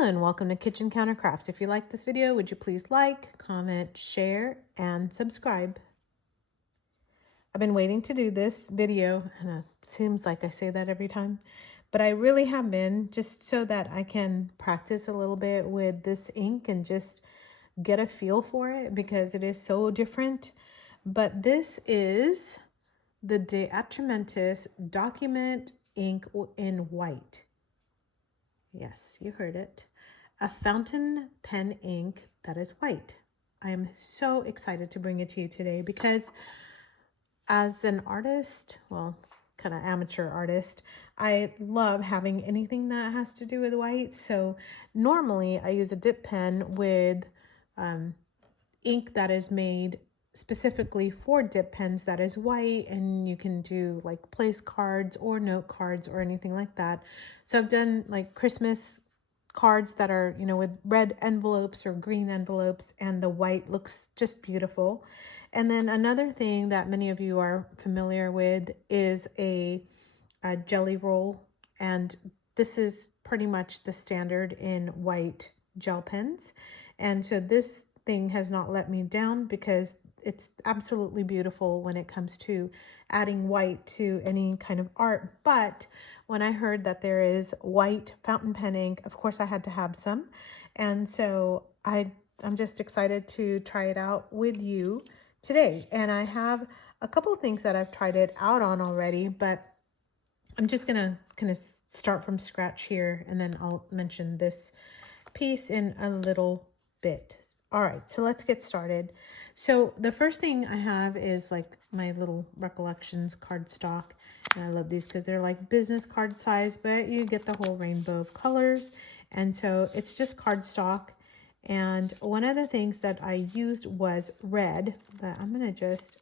Hello and welcome to Kitchen Counter Crafts. If you like this video, would you please like, comment, share, and subscribe. I've been waiting to do this video, and it seems like I say that every time, but I really have been, just so that I can practice a little bit with this ink and just get a feel for it, because it is so different. But this is the DeAtramentis Document Ink in White. Yes, you heard it. A fountain pen ink that is white. I am so excited to bring it to you today because as an artist, well, kind of amateur artist, I love having anything that has to do with white. So normally I use a dip pen with ink that is made specifically for dip pens that is white, and you can do like place cards or note cards or anything like that. So I've done like Christmas cards that are, you know, with red envelopes or green envelopes, and the white looks just beautiful. And then another thing that many of you are familiar with is a jelly roll, and this is pretty much the standard in white gel pens. And so this thing has not let me down because it's absolutely beautiful when it comes to adding white to any kind of art. But when I heard that there is white fountain pen ink, of course I had to have some. And so I'm just excited to try it out with you today. And I have a couple of things that I've tried it out on already, but I'm just gonna kind of start from scratch here, and then I'll mention this piece in a little bit. All right, so let's get started. So the first thing I have is like my little Recollections cardstock. And I love these because they're like business card size, but you get the whole rainbow of colors. And so it's just cardstock. And one of the things that I used was red, but I'm gonna just,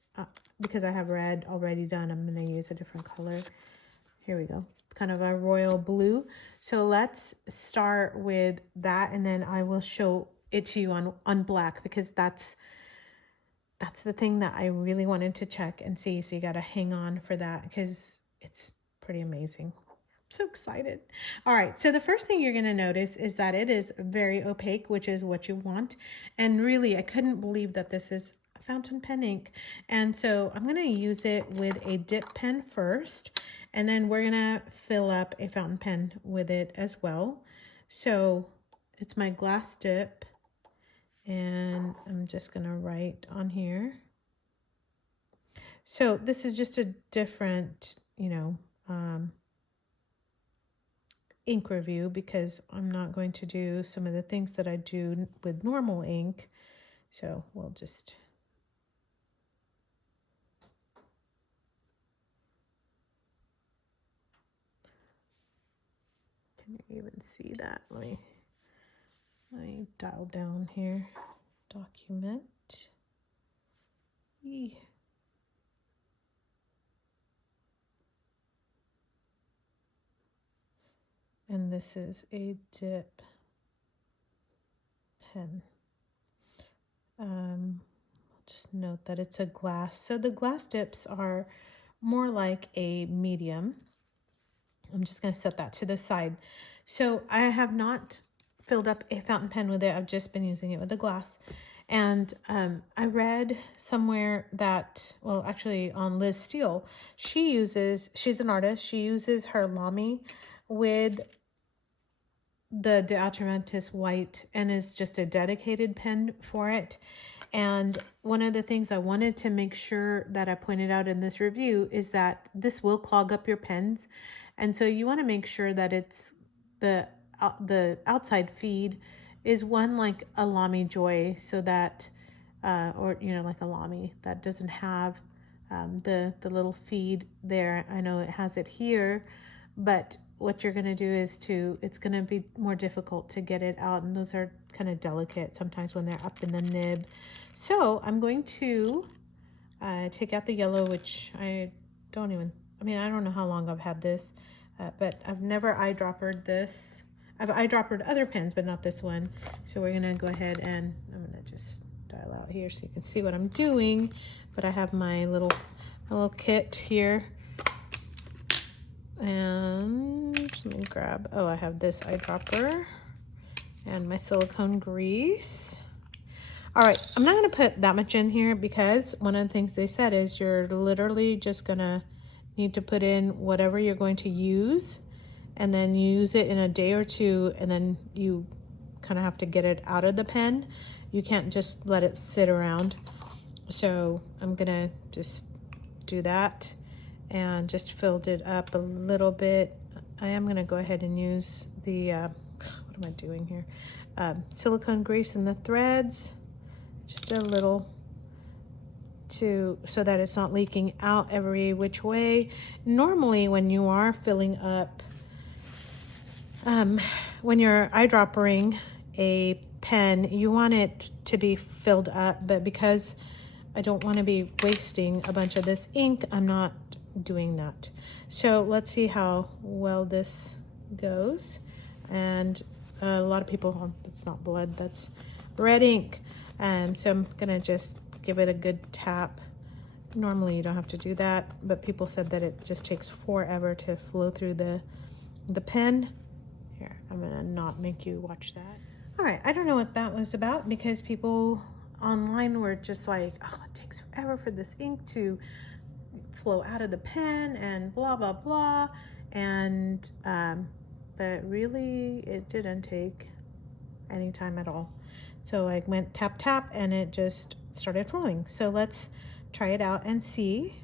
because I have red already done, I'm gonna use a different color. Here we go, kind of a royal blue. So let's start with that, and then I will show it to you on black, because that's the thing that I really wanted to check and see. So you got to hang on for that because it's pretty amazing. I'm so excited. All right, so the first thing you're going to notice is that it is very opaque, which is what you want. And really, I couldn't believe that this is a fountain pen ink. And so I'm going to use it with a dip pen first, and then we're going to fill up a fountain pen with it as well. So it's my glass dip. And I'm just going to write on here. So this is just a different, you know, ink review, because I'm not going to do some of the things that I do with normal ink. So we'll just... Can you even see that? Let me dial down here. Document. And this is a dip pen. I'll just note that it's a glass. So the glass dips are more like a medium. I'm just going to set that to the side. So I have not filled up a fountain pen with it. I've just been using it with the glass. And I read somewhere that, well, actually on Liz Steele, she's an artist. She uses her Lamy with the DeAtramentis white, and is just a dedicated pen for it. And one of the things I wanted to make sure that I pointed out in this review is that this will clog up your pens. And so you want to make sure that it's the outside feed is one like a Lamy Joy, so that, or, you know, like a Lamy that doesn't have the little feed there. I know it has it here, but what you're going to do is it's going to be more difficult to get it out, and those are kind of delicate sometimes when they're up in the nib. So I'm going to take out the yellow, which I don't know how long I've had this, but I've never eyedroppered this. I've eyedroppered other pens, but not this one. So we're going to go ahead, and I'm going to just dial out here so you can see what I'm doing. But I have my little kit here. And let me grab, I have this eyedropper. and my silicone grease. All right, I'm not gonna put that much in here because one of the things they said is you're literally just gonna need to put in whatever you're going to use and then use it in a day or two, and then you kind of have to get it out of the pen. You can't just let it sit around. So I'm gonna just do that and just filled it up a little bit. I am gonna go ahead and use the, what am I doing here? Silicone grease in the threads, just a little so that it's not leaking out every which way. Normally when you are filling up, when you're eyedroppering a pen, you want it to be filled up, but because I don't want to be wasting a bunch of this ink, I'm not doing that. So let's see how well this goes. And a lot of people, oh, it's not blood, that's red ink. So I'm gonna just give it a good tap. Normally you don't have to do that, but people said that it just takes forever to flow through the pen. Here, I'm gonna not make you watch that. All right, I don't know what that was about because people online were just like, oh, it takes forever for this ink to flow out of the pen and blah, blah, blah. And, but really it didn't take any time at all. So I went tap, tap, and it just started flowing. So let's try it out and see.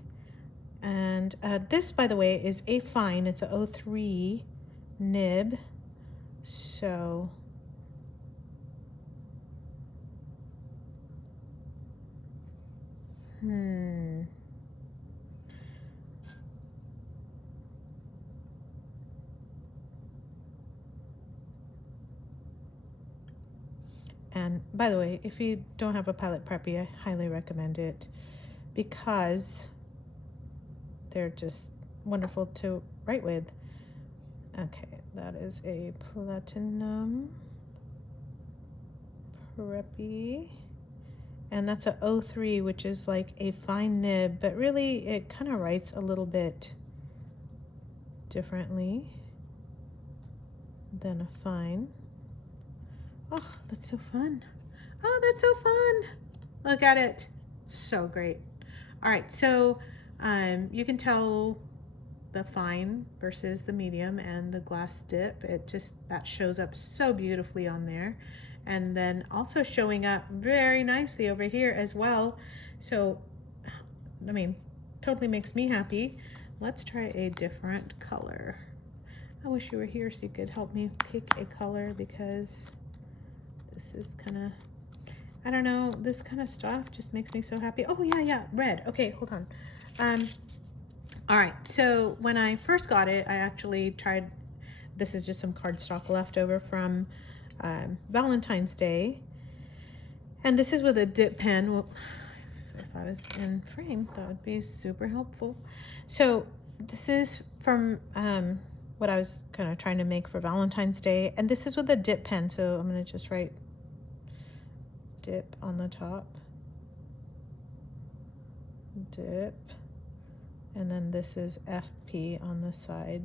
And this, by the way, is a fine. It's a 03 nib. So and by the way, if you don't have a Palette Preppy, I highly recommend it because they're just wonderful to write with. Okay, that is a Platinum Preppy. And that's a 03, which is like a fine nib, but really it kind of writes a little bit differently than a fine. Oh, that's so fun. Oh, that's so fun. Look at it. So great. All right, so you can tell the fine versus the medium and the glass dip. It just, that shows up so beautifully on there. And then also showing up very nicely over here as well. So, I mean, totally makes me happy. Let's try a different color. I wish you were here so you could help me pick a color because this is kind of, I don't know, this kind of stuff just makes me so happy. Oh yeah, red. Okay, hold on. All right, so when I first got it, I actually tried, this is just some cardstock left over from Valentine's Day. And this is with a dip pen. Well, if I was in frame, that would be super helpful. So this is from what I was kind of trying to make for Valentine's Day. And this is with a dip pen. So I'm going to just write dip on the top. Dip. And then this is FP on the side.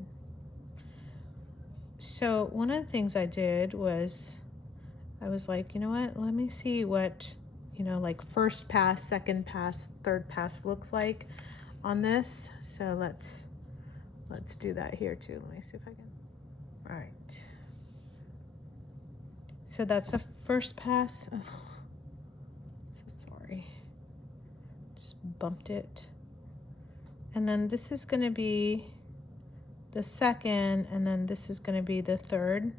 So one of the things I did was, I was like, you know what, let me see what, you know, like first pass, second pass, third pass looks like on this. So let's do that here too. Let me see if I can. All right. So that's the first pass. Oh, so sorry. Just bumped it. And then this is going to be the second, and then this is going to be the third.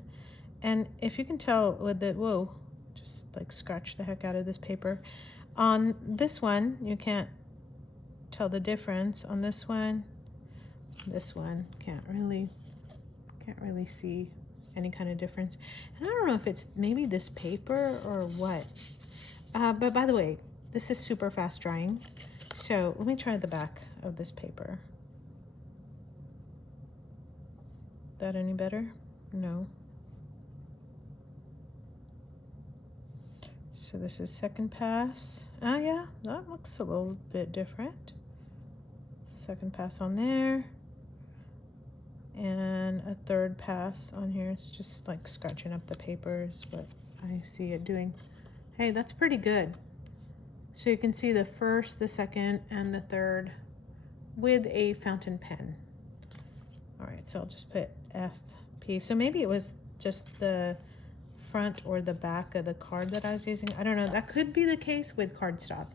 And if you can tell with the, whoa, just like scratch the heck out of this paper. On this one, you can't tell the difference. On this one can't really see any kind of difference. And I don't know if it's maybe this paper or what. But by the way, this is super fast drying. So let me try the back of this paper. That any better? No. So this is second pass. Oh yeah, that looks a little bit different. Second pass on there. And a third pass on here. It's just like scratching up the papers, but I see it doing. Hey, that's pretty good. So you can see the first, the second, and the third with a fountain pen. All right, so I'll just put FP. So maybe it was just the front or the back of the card that I was using. I don't know. That could be the case with cardstock.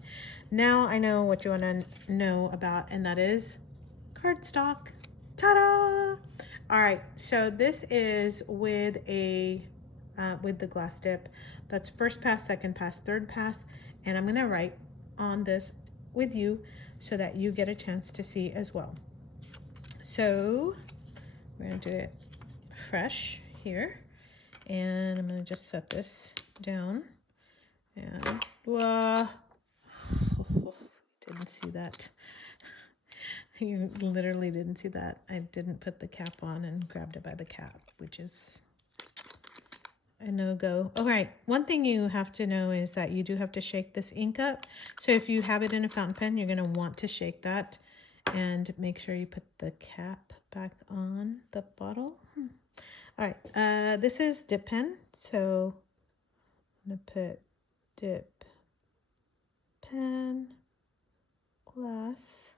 Now I know what you want to know about, and that is cardstock. Ta-da! All right, so this is with a with the glass dip. That's first pass, second pass, third pass, and I'm gonna write on this with you so that you get a chance to see as well. So we're gonna do it fresh here, and I'm gonna just set this down. And didn't see that. You literally didn't see that. I didn't put the cap on and grabbed it by the cap, which is a no-go. All right, one thing you have to know is that you do have to shake this ink up. So if you have it in a fountain pen, you're gonna want to shake that and make sure you put the cap back on the bottle. All right, this is dip pen. So I'm gonna put dip pen, glass.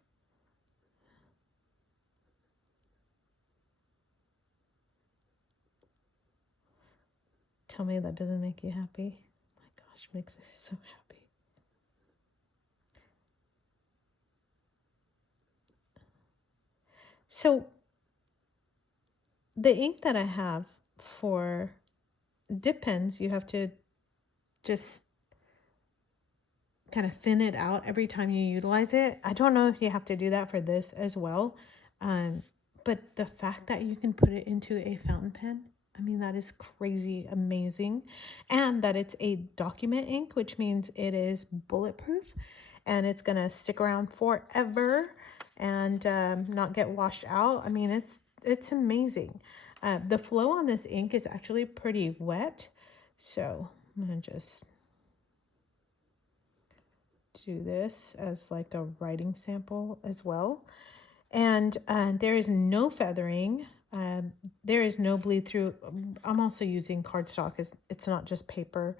Tell me that doesn't make you happy. Oh my gosh, makes us so happy. So the ink that I have for dip pens, you have to just kind of thin it out every time you utilize it. I don't know if you have to do that for this as well. But the fact that you can put it into a fountain pen, I mean, that is crazy amazing. And that it's a document ink, which means it is bulletproof and it's going to stick around forever and not get washed out. I mean, it's amazing. The flow on this ink is actually pretty wet. So I'm going to just do this as like a writing sample as well. And there is no feathering. There is no bleed through. I'm also using cardstock. It's not just paper.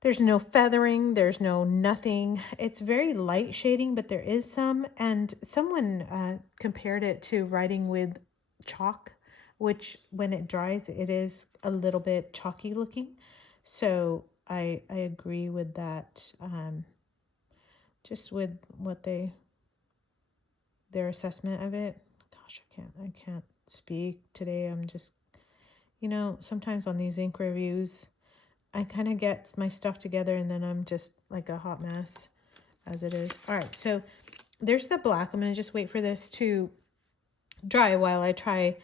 There's no feathering. There's no nothing. It's very light shading, but there is some. And someone compared it to writing with chalk, which when it dries, it is a little bit chalky looking. So I agree with that. Just with what their assessment of it. Gosh, I can't speak today. I'm just, you know, sometimes on these ink reviews, I kind of get my stuff together and then I'm just like a hot mess as it is. All right, so there's the black. I'm gonna just wait for this to dry while I try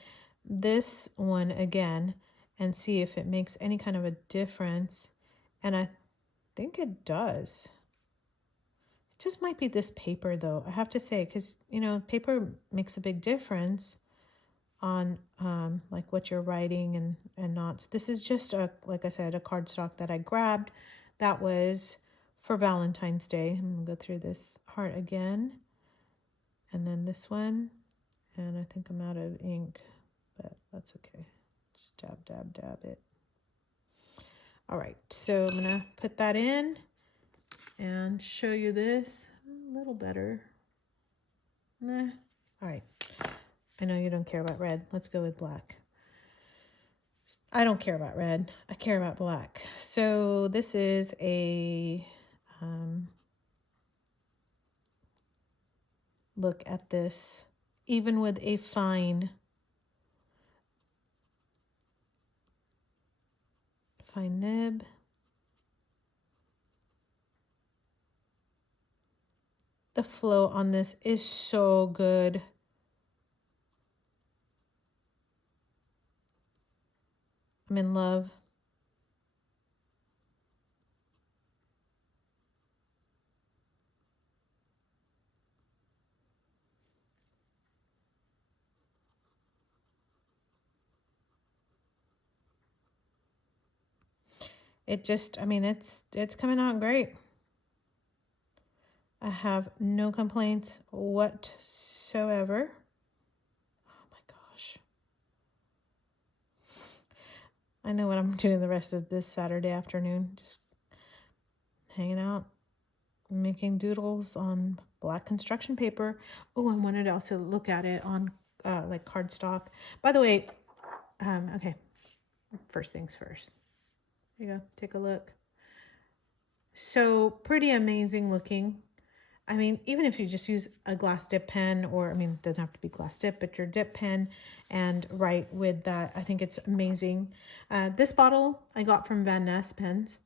this one again and see if it makes any kind of a difference. And I think it does. It just might be this paper though, I have to say, because, you know, paper makes a big difference on like what you're writing and not. So this is just like I said, a cardstock that I grabbed that was for Valentine's Day. I'm gonna go through this heart again and then this one, and I think I'm out of ink, but that's okay. Just dab, dab, dab it. All right, so I'm gonna put that in and show you this a little better. All right. I know you don't care about red. Let's go with black. I don't care about red. I care about black. So this is a look at this. Even with a fine nib. The flow on this is so good. I'm in love. It just, I mean, it's coming out great. I have no complaints whatsoever. Oh my gosh. I know what I'm doing the rest of this Saturday afternoon. Just hanging out, making doodles on black construction paper. Oh, I wanted to also look at it on like cardstock. By the way, okay, first things first. Here you go, take a look. So pretty amazing looking. I mean, even if you just use a glass dip pen, or I mean, it doesn't have to be glass dip, but your dip pen, and write with that, I think it's amazing. This bottle I got from Van Ness Pens.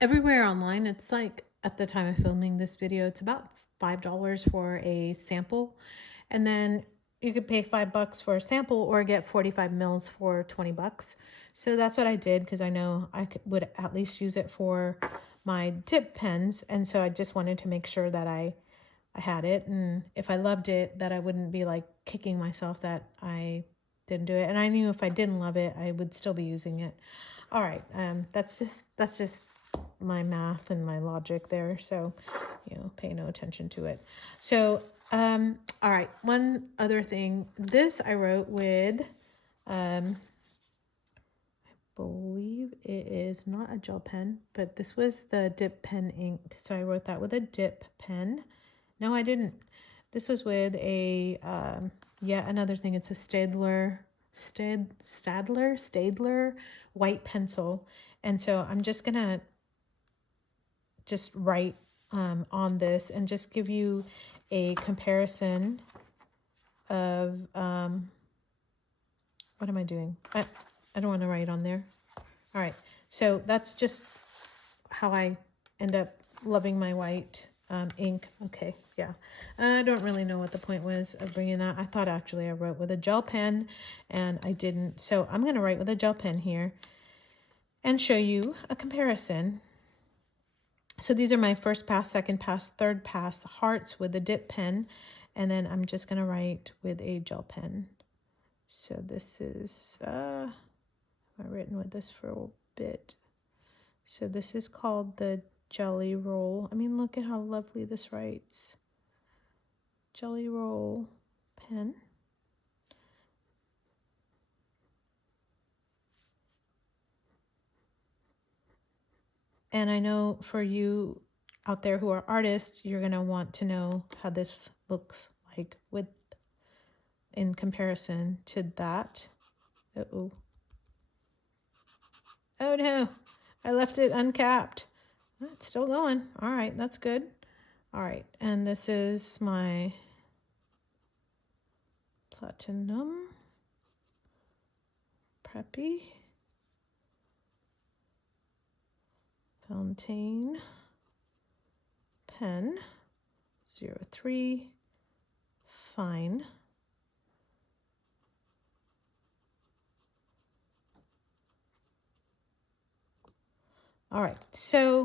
Everywhere online, it's like, at the time of filming this video, it's about $5 for a sample. And then you could pay $5 for a sample or get 45 mils for 20 bucks. So that's what I did, because I know I would at least use it for my dip pens. And so I just wanted to make sure that I had it. And if I loved it, that I wouldn't be like kicking myself that I didn't do it. And I knew if I didn't love it, I would still be using it. All right. That's just my math and my logic there. So, pay no attention to it. So, all right. One other thing, this I wrote with, I believe it is not a gel pen, but this was the dip pen ink. So I wrote that with a dip pen. No, I didn't. This was with a, another thing. It's a Staedtler white pencil. And so I'm just going to write on this and just give you a comparison of, what am I doing? I don't want to write on there. All right. So that's just how I end up loving my white ink. Okay. Yeah. I don't really know what the point was of bringing that. I thought actually I wrote with a gel pen and I didn't. So I'm going to write with a gel pen here and show you a comparison. So these are my first pass, second pass, third pass hearts with a dip pen. And then I'm just going to write with a gel pen. So this is, I've written with this for a bit. So this is called the Gelly Roll. I mean, look at how lovely this writes. Gelly Roll pen. And I know for you out there who are artists, you're going to want to know how this looks like in comparison to that. Uh-oh. Oh no, I left it uncapped. It's still going. All right, that's good. All right, and this is my Platinum Preppy Fountain pen 03 fine. All right, so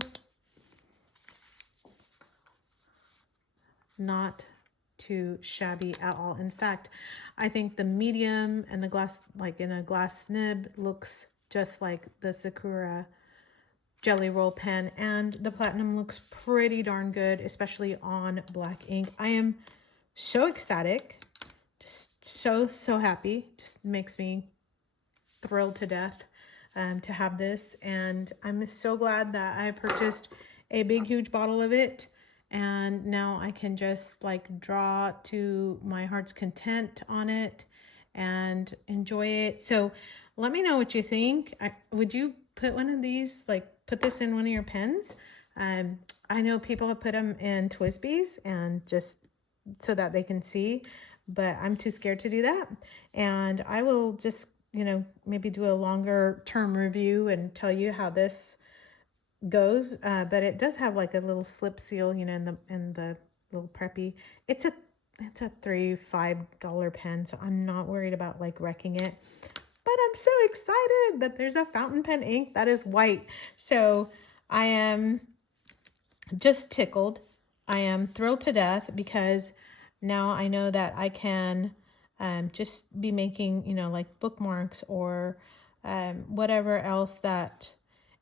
not too shabby at all. In fact, I think the medium and the glass, like in a glass nib, looks just like the Sakura Gelly Roll pen, and the Platinum looks pretty darn good, especially on black ink. I am so ecstatic, just so happy. Just makes me thrilled to death to have this, and I'm so glad that I purchased a big huge bottle of it, and now I can just like draw to my heart's content on it and enjoy it. So let me know what you think. Would you put one of these, like put this in one of your pens? I know people have put them in Twisbies and just so that they can see, but I'm too scared to do that. And I will just, maybe do a longer term review and tell you how this goes. But it does have like a little slip seal, in the little preppy. It's a $3-5 pen, so I'm not worried about like wrecking it. But I'm so excited that there's a fountain pen ink that is white. So I am just tickled. I am thrilled to death because now I know that I can just be making, like bookmarks or whatever else that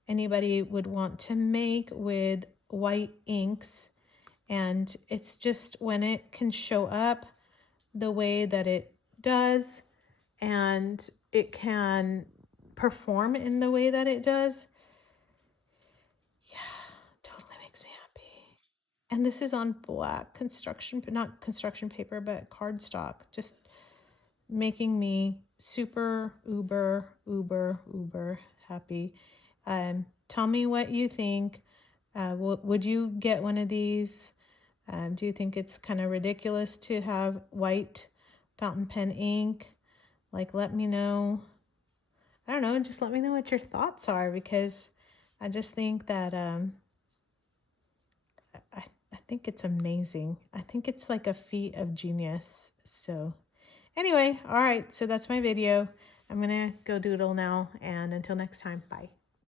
anybody would want to make with white inks. And it's just when it can show up the way that it does, and it can perform in the way that it does. Yeah, totally makes me happy. And this is on black construction, but not construction paper, but cardstock. Just making me super uber happy. Tell me what you think. Would you get one of these? Do you think it's kind of ridiculous to have white fountain pen ink? Like, let me know. I don't know, just let me know what your thoughts are, because I just think that I think it's amazing. I think it's like a feat of genius. So anyway, all right, so that's my video. I'm gonna go doodle now, and until next time, bye.